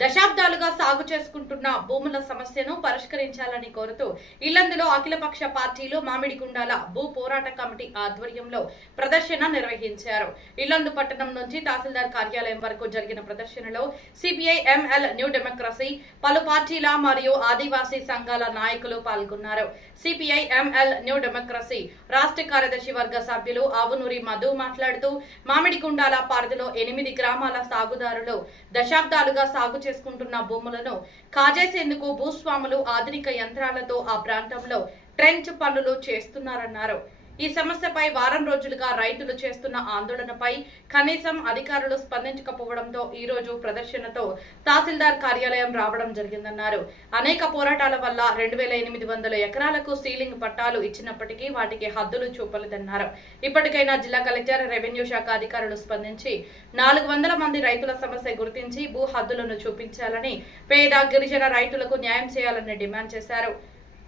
దశాబ్దాలుగా సాగు చేసుకుంటున్న భూముల సమస్యను పరిష్కరించాలని కోరుతూ ఇల్లందులో అఖిలపక్ష పార్టీలు మామిడికుండాల భూ పోరాట కమిటీ ఆధ్వర్యంలో ప్రదర్శన నిర్వహించారు. ఇల్లందు పట్టణం నుంచి తహసీల్దార్ కార్యాలయం వరకు జరిగిన ప్రదర్శనలో సిపిఐ ఎంఎల్ న్యూ డెమోక్రసీ, పలు పార్టీల మరియు ఆదివాసీ సంఘాల నాయకులు పాల్గొన్నారు. సిపిఐ ఎంఎల్ న్యూ డెమోక్రసీ రాష్ట్ర కార్యదర్శి వర్గ సభ్యులు ఆవునూరి మధు మాట్లాడుతూ మామిడికుండాల పరిధిలో 8 గ్రామాల సాగుదారులు దశాబ్దాలుగా సాగు చేసుకుంటున్న భూములను కాజేసేందుకు భూస్వాములు ఆధునిక యంత్రాలతో ఆ ప్రాంతంలో ట్రెంచ్ పనులు చేస్తున్నారన్నారు. ఈ సమస్యపై వారం రోజులుగా రైతులు చేస్తున్న ఆందోళనపై కనీసం అధికారులు స్పందించకపోవడంతో ఈ రోజు ప్రదర్శనతో తహసీల్దార్ కార్యాలయం రావడం జరిగిందన్నారు. అనేక పోరాటాల వల్ల 2800 ఎకరాలకు సీలింగ్ పట్టాలు ఇచ్చినప్పటికీ వాటికి హద్దులు చూపలేదన్నారు. ఇప్పటికైనా జిల్లా కలెక్టర్, రెవెన్యూ శాఖ అధికారులు స్పందించి 400 మంది రైతుల సమస్య గుర్తించి భూ హద్దులను చూపించాలని, పేద గిరిజన రైతులకు న్యాయం చేయాలని డిమాండ్ చేశారు.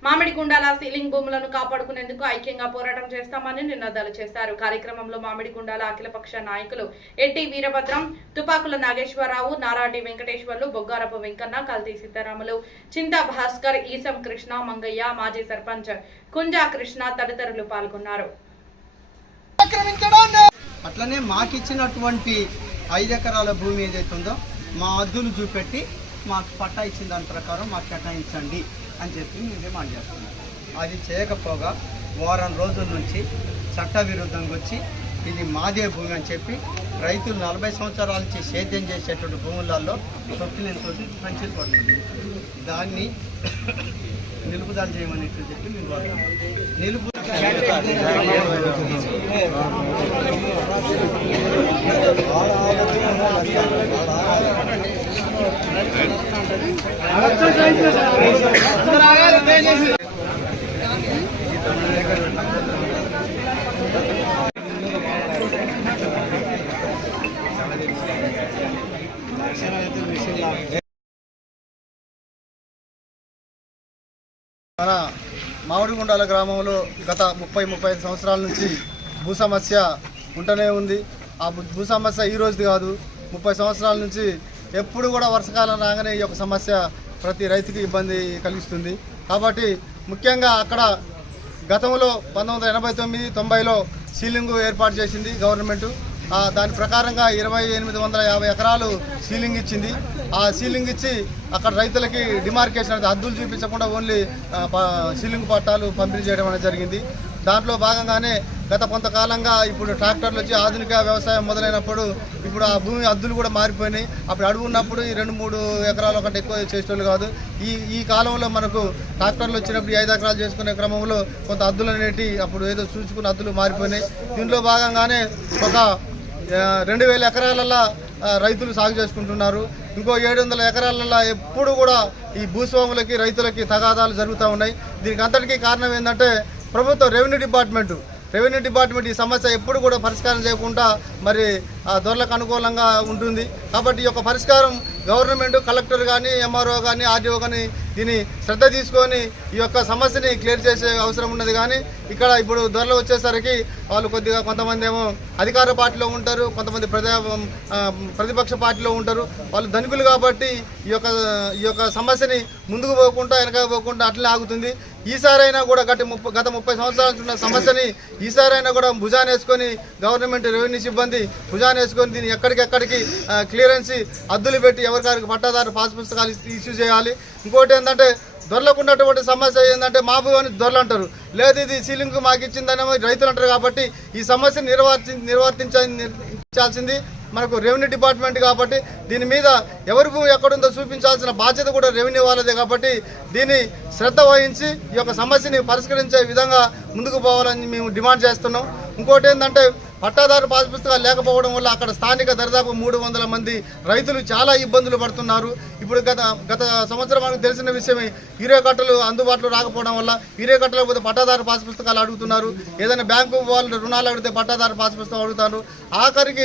మామిడికుండాల సీలింగ్ భూములను కాపాడుకునేందుకు ఐక్యంగా పోరాటం చేస్తామని నినాదాలు చేశారు. కార్యక్రమంలో మామిడికుండాల అఖిలపక్ష నాయకులు ఎట్టి వీరభద్రం, తుపాకుల నాగేశ్వరరావు, నారాటి వెంకటేశ్వర్లు, బొగ్గారపు వెంకన్న, కల్తీ సీతారాములు, చింత భాస్కర్, ఈసం కృష్ణ, మంగయ్య, మాజీ సర్పంచ్ కుంజా కృష్ణ తదితరులు పాల్గొన్నారు. అట్లనే మాకిచ్చినటువంటి 5 ఎకరాల భూమి ఏదైతే ఉందో మా హద్దులు చూపెట్టి మాకు పట్టా ఇచ్చిన దాని ప్రకారం మాకు కేటాయించండి అని చెప్పి మేము డిమాండ్ చేస్తున్నాం. అది చేయకపోగా వారం రోజుల నుంచి చట్టవిరుద్ధంగా వచ్చి ఇది మాదే భూమి అని చెప్పి రైతులు 40 సంవత్సరాల నుంచి సేద్యం చేసేటువంటి భూములలో తొక్కిలేతో పంచులు పడుతుంది. దాన్ని నిలుపుదల చేయమని చెప్పి మేము మన మామిడికుండాల గ్రామంలో గత 30-35 సంవత్సరాల నుంచి భూ సమస్య ఉంటూనే ఉంది. ఆ భూ సమస్య ఈ రోజుది కాదు, 30 సంవత్సరాల నుంచి ఎప్పుడు కూడా వర్షాకాలం రాగానే ఈ యొక్క సమస్య ప్రతి రైతుకి ఇబ్బంది కలిగిస్తుంది. కాబట్టి ముఖ్యంగా అక్కడ గతంలో 1989-90లో సీలింగ్ ఏర్పాటు చేసింది గవర్నమెంటు. దాని ప్రకారంగా 2850 ఎకరాలు సీలింగ్ ఇచ్చింది. ఆ సీలింగ్ ఇచ్చి అక్కడ రైతులకి డిమార్కేషన్ అనేది హద్దులు చూపించకుండా ఓన్లీ సీలింగ్ పట్టాలు పంపిణీ చేయడం అనేది జరిగింది. దాంట్లో భాగంగానే గత కొంతకాలంగా ఇప్పుడు ట్రాక్టర్లు వచ్చి ఆధునిక వ్యవసాయం మొదలైనప్పుడు ఇప్పుడు ఆ భూమి హద్దులు కూడా మారిపోయినాయి. అప్పుడు అడుగు ఉన్నప్పుడు ఈ 2-3 ఎకరాల కంటే ఎక్కువ చేసేవాళ్ళు కాదు. ఈ కాలంలో మనకు ట్రాక్టర్లు వచ్చినప్పుడు 5 ఎకరాలు చేసుకునే క్రమంలో కొంత హద్దులు అనేవి అప్పుడు ఏదో చూసుకున్న హద్దులు మారిపోయినాయి. దీనిలో భాగంగానే ఒక 2000 ఎకరాలలో రైతులు సాగు చేసుకుంటున్నారు. ఇంకో 700 ఎకరాలలో ఎప్పుడు కూడా ఈ భూస్వాములకి రైతులకి తగాదాలు జరుగుతూ ఉన్నాయి. దీనికి అంతటికీ కారణం ఏంటంటే ప్రభుత్వం రెవెన్యూ డిపార్ట్మెంట్ ఈ సమస్య ఎప్పుడు కూడా పరిష్కారం చేయకుండా మరి దొరలకు అనుకూలంగా ఉంటుంది. కాబట్టి ఈ యొక్క పరిష్కారం గవర్నమెంట్, కలెక్టర్ కానీ, ఎంఆర్ఓ కానీ, ఆర్డీఓ కానీ దీన్ని శ్రద్ధ తీసుకొని ఈ యొక్క సమస్యని క్లియర్ చేసే అవసరం ఉన్నది. కానీ ఇక్కడ ఇప్పుడు దొరలు వచ్చేసరికి వాళ్ళు కొంతమంది ఏమో అధికార పార్టీలో ఉంటారు, కొంతమంది ప్రతిపక్ష పార్టీలో ఉంటారు. వాళ్ళు ధనికులు కాబట్టి ఈ యొక్క సమస్యని ముందుకు పోకుండా వెనక పోకుండా అట్లనే ఆగుతుంది. ఈసారైనా కూడా గత 30 సంవత్సరాల ఉన్న సమస్యని ఈసారైనా కూడా భుజాన్ని వేసుకొని గవర్నమెంట్, రెవెన్యూ సిబ్బంది భుజాన్ని వేసుకొని దీన్ని ఎక్కడికెక్కడికి క్లియరెన్స్ హద్దులు పెట్టి ఎవరికారికి పట్టాదారు పాస్ పుస్తకాలు ఇష్యూ చేయాలి. ఇంకోటి ఏంటంటే దొరలకు ఉన్నటువంటి సమస్య ఏంటంటే మా భూమి అని దొరలు అంటారు, లేదు ఇది సీలింగ్ మాకు ఇచ్చిందని రైతులు అంటారు. కాబట్టి ఈ సమస్యను నిర్వర్తించాల్సింది మనకు రెవెన్యూ డిపార్ట్మెంట్. కాబట్టి దీని మీద ఎవరి భూమి ఎక్కడుందో చూపించాల్సిన బాధ్యత కూడా రెవెన్యూ వాళ్ళదే. కాబట్టి దీన్ని శ్రద్ధ వహించి ఈ యొక్క సమస్యని పరిష్కరించే విధంగా ముందుకు పోవాలని మేము డిమాండ్ చేస్తున్నాం. ఇంకోటి ఏంటంటే పట్టాదారు పాస్ పుస్తకాలు లేకపోవడం వల్ల అక్కడ స్థానిక దరిదాపు 300 మంది రైతులు చాలా ఇబ్బందులు పడుతున్నారు. ఇప్పుడు గత సంవత్సరం మనకు తెలిసిన విషయమే, హీరో కట్టలు అందుబాటులో రాకపోవడం వల్ల హీరో కట్టలు పోతే పట్టాదారు పాస్ పుస్తకాలు అడుగుతున్నారు. ఏదైనా బ్యాంకు వాళ్ళు రుణాలు అడిగితే పట్టాదారు పాస్ పుస్తకం అడుగుతారు. ఆఖరికి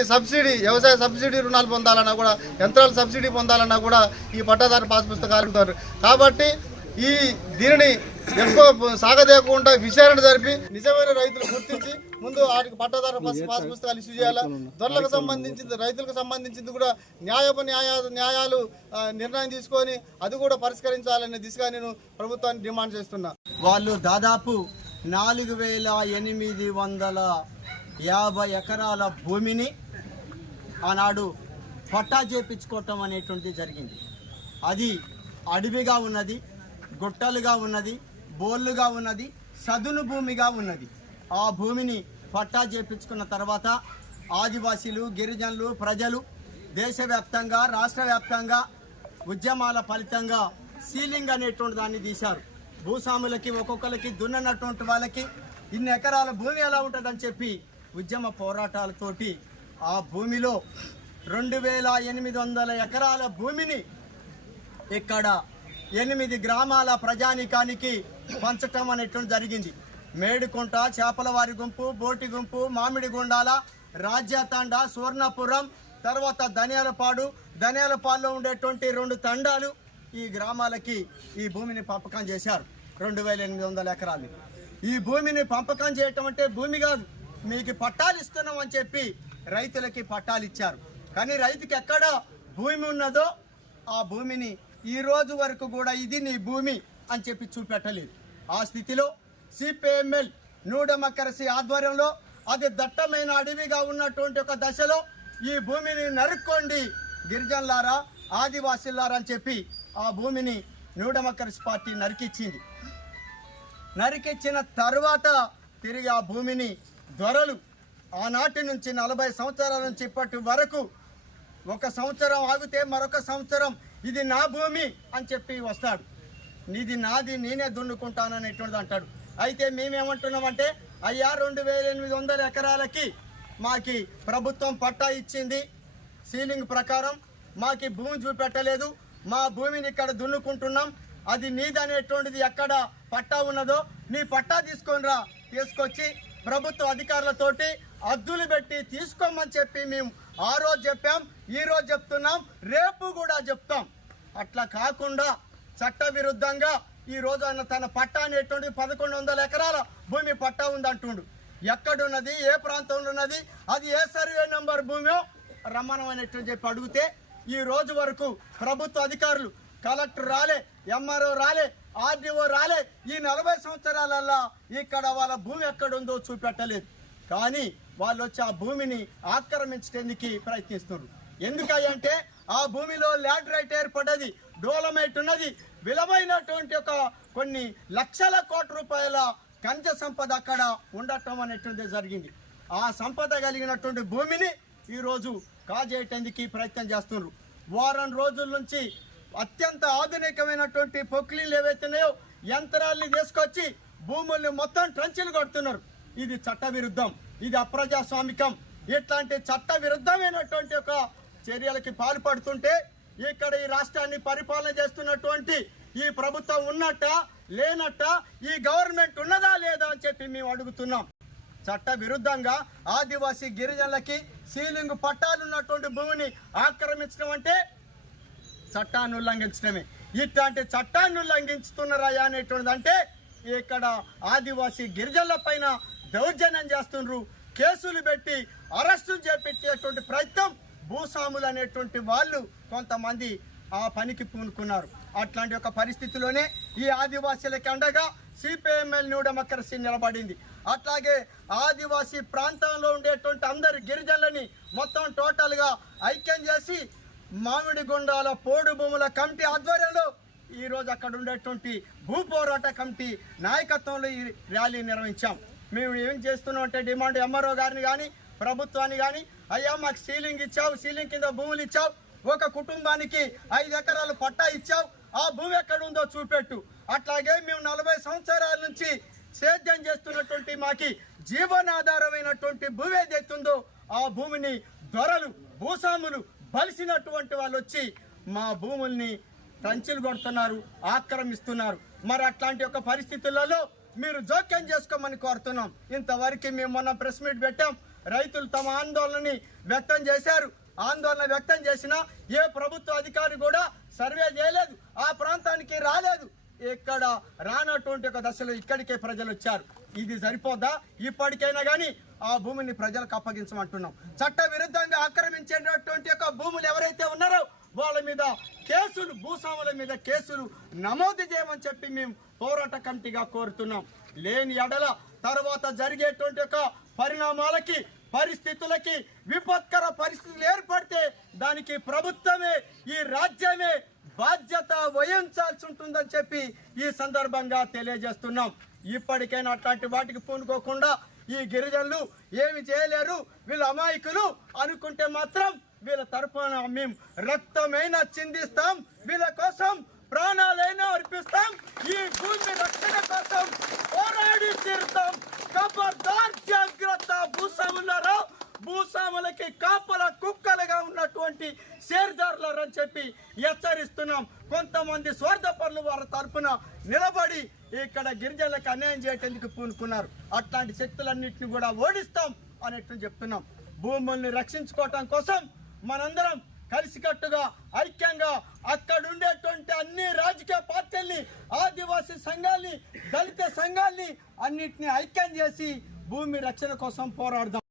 వ్యవసాయ సబ్సిడీ రుణాలు పొందాలన్నా కూడా, యంత్రాల సబ్సిడీ పొందాలన్నా కూడా ఈ పట్టాదారు పాస్ పుస్తకాలు అడుగుతారు. కాబట్టి దీనిని ఎక్కువ సాగదేయకుండా విచారణ జరిపి నిజమైన రైతులు గుర్తించి ముందు వాటికి పట్టాదారు పాస్ పుస్తకాలు ఇష్యూ చేయాలా. దొరలకు సంబంధించింది, రైతులకు సంబంధించింది కూడా న్యాయాలు నిర్ణయం తీసుకొని అది కూడా పరిష్కరించాలనే దిశగా నేను ప్రభుత్వాన్ని డిమాండ్ చేస్తున్నా. వాళ్ళు దాదాపు 4,850 ఎకరాల భూమిని ఆనాడు పట్టా చేపించుకోవటం అనేటువంటిది జరిగింది. అది అడవిగా ఉన్నది, గుట్టలుగా ఉన్నది, బోర్లుగా ఉన్నది, సదును భూమిగా ఉన్నది. ఆ భూమిని పట్టా చేపించుకున్న తర్వాత ఆదివాసీలు, గిరిజనులు, ప్రజలు దేశవ్యాప్తంగా, రాష్ట్ర వ్యాప్తంగా ఉద్యమాల ఫలితంగా సీలింగ్ అనేటువంటి దాన్ని తీశారు. భూస్వాములకి ఒక్కొక్కరికి దున్ననటువంటి వాళ్ళకి ఇన్ని ఎకరాల భూమి ఎలా ఉంటుందని చెప్పి ఉద్యమ పోరాటాలతోటి ఆ భూమిలో 2,800 ఎకరాల భూమిని ఇక్కడ 8 గ్రామాల ప్రజానీకానికి పంచటం అనేటువంటి జరిగింది. మేడుకుంట, చేపలవారి గుంపు, బోటి గుంపు, మామిడిగుండాల, రాజ్యతండ, సువర్ణపురం, తర్వాత ధనియాలపాడులో ఉండేటువంటి 2 తండాలు ఈ గ్రామాలకి ఈ భూమిని పంపకం చేశారు. 2,800 ఎకరాలు. ఈ భూమిని పంపకం చేయటం అంటే భూమి కాదు, మీకు పట్టాలు ఇస్తున్నాం అని చెప్పి రైతులకి పట్టాలు ఇచ్చారు. కానీ రైతుకి ఎక్కడ భూమి ఉన్నదో ఆ భూమిని ఈ రోజు వరకు కూడా ఇది నీ భూమి అని చెప్పి చూపెట్టలేదు. ఆ స్థితిలో సిపిఎంఎల్ న్యూ డెమోక్రసీ ఆధ్వర్యంలో అది దట్టమైన అడవిగా ఉన్నటువంటి ఒక దశలో ఈ భూమిని నరుక్కోండి గిరిజనులారా, ఆదివాసీలారా అని చెప్పి ఆ భూమిని న్యూ డెమోక్రసీ పార్టీ నరికిచ్చింది. నరికిచ్చిన తర్వాత తిరిగి ఆ భూమిని దొరలు ఆనాటి నుంచి 40 సంవత్సరాల నుంచి ఇప్పటి వరకు 1 సంవత్సరం ఆగితే మరొక సంవత్సరం ఇది నా భూమి అని చెప్పి వస్తాడు. ఇది నాది, నేనే దున్నుకుంటాననేటువంటిది అంటాడు. అయితే మేమేమంటున్నామంటే అయ్యా 2,800 ఎకరాలకి మాకి ప్రభుత్వం పట్టా ఇచ్చింది, సీలింగ్ ప్రకారం మాకి భూమి చూపెట్టలేదు, మా భూమిని ఇక్కడ దున్నుకుంటున్నాం, అది నీదనేటువంటిది ఎక్కడ పట్టా ఉన్నదో నీ పట్టా తీసుకొచ్చి ప్రభుత్వ అధికారులతోటి అద్దులు పెట్టి తీసుకోమని చెప్పి మేము ఆ రోజు చెప్పాం, ఈ రోజు చెప్తున్నాం, రేపు కూడా చెప్తాం. అట్లా కాకుండా చట్ట విరుద్ధంగా ఈ రోజు ఆయన తన పట్టా అనేటువంటి 1,100 ఎకరాల భూమి పట్టా ఉందంటుండు. ఎక్కడున్నది, ఏ ప్రాంతంలో ఉన్నది, అది ఏ సర్వే నెంబర్ భూమో రమ్మనమైనట్టు చెప్పి అడిగితే ఈ రోజు వరకు ప్రభుత్వ అధికారులు, కలెక్టర్ రాలే, ఎంఆర్ఓ రాలే, ఆర్డీఓ రాలే. ఈ 40 సంవత్సరాలల్లా ఇక్కడ వాళ్ళ భూమి ఎక్కడుందో చూపెట్టలేదు. కానీ వాళ్ళు వచ్చి ఆ భూమిని ఆక్రమించడానికి ప్రయత్నిస్తున్నారు. ఎందుకంటే ఆ భూమిలో ల్యాండ్ రైట్ ఏర్పడ్డది, డోలమైట్ ఉన్నది, విలువైనటువంటి ఒక కొన్ని లక్షల కోట్ల రూపాయల ఖనిజ సంపద అక్కడ ఉండటం అనేటువంటిది జరిగింది. ఆ సంపద కలిగినటువంటి భూమిని ఈరోజు కాజేయటానికి ప్రయత్నం చేస్తున్నారు. వారం రోజుల నుంచి అత్యంత ఆధునికమైనటువంటి పొక్లీన్లు ఏవైతున్నాయో యంత్రాలని తీసుకొచ్చి భూముల్ని మొత్తం ట్రంచులు కొడుతున్నారు. ఇది చట్ట విరుద్ధం, ఇది అప్రజాస్వామికం. ఇట్లాంటి చట్ట విరుద్ధమైనటువంటి ఒక చర్యలకి పాల్పడుతుంటే ఇక్కడ ఈ రాష్ట్రాన్ని పరిపాలన చేస్తున్నటువంటి ఈ ప్రభుత్వం ఉన్నట్ట లేనట్ట, ఈ గవర్నమెంట్ ఉన్నదా లేదా అని చెప్పి మేము అడుగుతున్నాం. చట్ట విరుద్ధంగా ఆదివాసీ గిరిజనులకి సీలింగ్ పట్టాలున్నటువంటి భూమిని ఆక్రమించడం అంటే చట్టాన్ని ఉల్లంఘించడమే. ఇట్లాంటి చట్టాన్ని ఉల్లంఘిస్తున్నారా అనేటువంటిది అంటే ఇక్కడ ఆదివాసీ గిరిజనుల పైన దౌర్జన్యం చేస్తున్నారు, కేసులు పెట్టి అరెస్టులు చేపించేటువంటి ప్రయత్నం భూస్వాములు అనేటువంటి వాళ్ళు కొంతమంది ఆ పనికి పూనుకున్నారు. అట్లాంటి ఒక పరిస్థితిలోనే ఈ ఆదివాసీలకి అండగా సిపిఎంఎల్ న్యూ డెమోక్రసీ నిలబడింది. అట్లాగే ఆదివాసీ ప్రాంతంలో ఉండేటువంటి అందరి గిరిజనులని మొత్తం టోటల్గా ఐక్యం చేసి మామిడిగుండాల పోడు భూముల కమిటీ ఆధ్వర్యంలో ఈరోజు అక్కడ ఉండేటువంటి భూ పోరాట కమిటీ నాయకత్వంలో ఈ ర్యాలీ నిర్వహించాం. మేము ఏం చేస్తున్నాం అంటే డిమాండ్ ఎంఆర్ఓ గారిని కానీ ప్రభుత్వాన్ని కానీ, అయ్యా మాకు సీలింగ్ ఇచ్చావు, సీలింగ్ కింద భూములు ఇచ్చావు, ఒక కుటుంబానికి 5 ఎకరాలు పట్టా ఇచ్చావు, ఆ భూమి ఎక్కడ ఉందో చూపెట్టు. అట్లాగే మేము 40 సంవత్సరాల నుంచి సేద్యం చేస్తున్నటువంటి మాకి జీవనాధారమైనటువంటి భూమి ఏదైతుందో ఆ భూమిని దొరలు, భూస్వాములు బలిసినటువంటి వాళ్ళు వచ్చి మా భూముల్ని ట్రంచులు కొడుతున్నారు, ఆక్రమిస్తున్నారు. మరి అట్లాంటి ఒక పరిస్థితులలో మీరు జోక్యం చేసుకోమని కోరుతున్నాం. ఇంతవరకు మేము మొన్న ప్రెస్ మీట్ పెట్టాం, రైతులు తమ ఆందోళనని వ్యక్తం చేశారు. ఆందోళన వ్యక్తం చేసినా ఏ ప్రభుత్వ అధికారి కూడా సర్వే చేయలేదు, ఆ ప్రాంతానికి రాలేదు. ఇక్కడ రానటువంటి ఒక దశలో ఇక్కడికే ప్రజలు వచ్చారు. ఇది సరిపోదా? ఇప్పటికైనా కానీ ఆ భూమిని ప్రజలకు అప్పగించమంటున్నాం. చట్ట విరుద్ధంగా ఆక్రమించేటటువంటి యొక్క భూములు ఎవరైతే ఉన్నారో వాళ్ళ మీద కేసులు, భూస్వాముల మీద కేసులు నమోదు చేయమని చెప్పి మేము పోరాట కమిటీగా కోరుతున్నాం. లేని ఎడల తర్వాత జరిగేటువంటి ఒక పరిణామాలకి, పరిస్థితులకి, విపత్కర పరిస్థితులు ఏర్పడితే దానికి ప్రభుత్వమే, ఈ రాజ్యమే బాధ్యత వహించాల్సి ఉంటుందని చెప్పి ఈ సందర్భంగా తెలియజేస్తున్నాం. ఇప్పటికైనా అట్లాంటి వాటికి పూనుకోకుండా ఈ గిరిజనులు ఏమి చేయలేరు, వీళ్ళ అమాయకులు అనుకుంటే మాత్రం వీళ్ళ తరపున మేము రక్తమైనా చిందిస్తాం, వీళ్ళ కోసం ప్రాణాలైనా అర్పిస్తాం, ఈ భూమి రక్షణ కోసం పోరాడి తీరుతాం. ఖబర్దార్, జాగ్రత్త భూస్వాములారా, భూస్వాములకి కాపల కుక్కలుగా ఉన్నటువంటి షేర్దారులని చెప్పి హెచ్చరిస్తున్నాం. కొంతమంది స్వార్థపరులు వారి తరపున నిలబడి ఇక్కడ గిరిజనులకు అన్యాయం చేయడానికి పూనుకున్నారు. అట్లాంటి శక్తులన్నింటినీ కూడా ఓడిస్తాం అనేట్టు చెప్తున్నాం. భూముల్ని రక్షించుకోవటం కోసం మనందరం కలిసికట్టుగా, ఐక్యంగా అక్కడ ఉండేటువంటి అన్ని రాజకీయ పార్టీల్ని, ఆదివాసీ సంఘాల్ని, దళిత సంఘాల్ని అన్నిటినీ ఐక్యం చేసి భూమి రక్షణ కోసం పోరాడదాం.